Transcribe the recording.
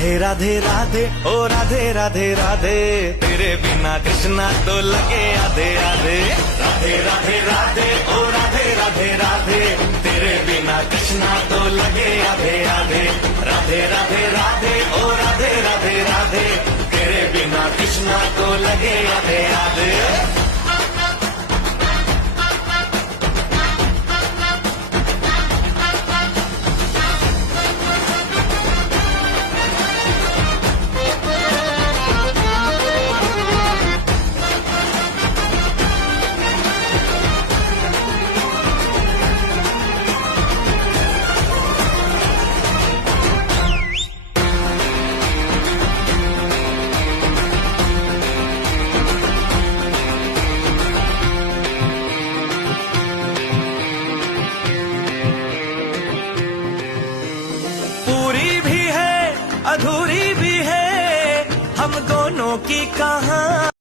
राधे राधे राधे ओ राधे राधे राधे, तेरे बिना कृष्णा तो लगे आधे आधे। राधे राधे राधे ओ राधे राधे राधे, तेरे बिना कृष्णा तो लगे आधे आधे। राधे राधे राधे ओ राधे राधे राधे, तेरे बिना कृष्णा तो लगे आधे आधे। पूरी भी है अधूरी भी है हम दोनों की कहानी।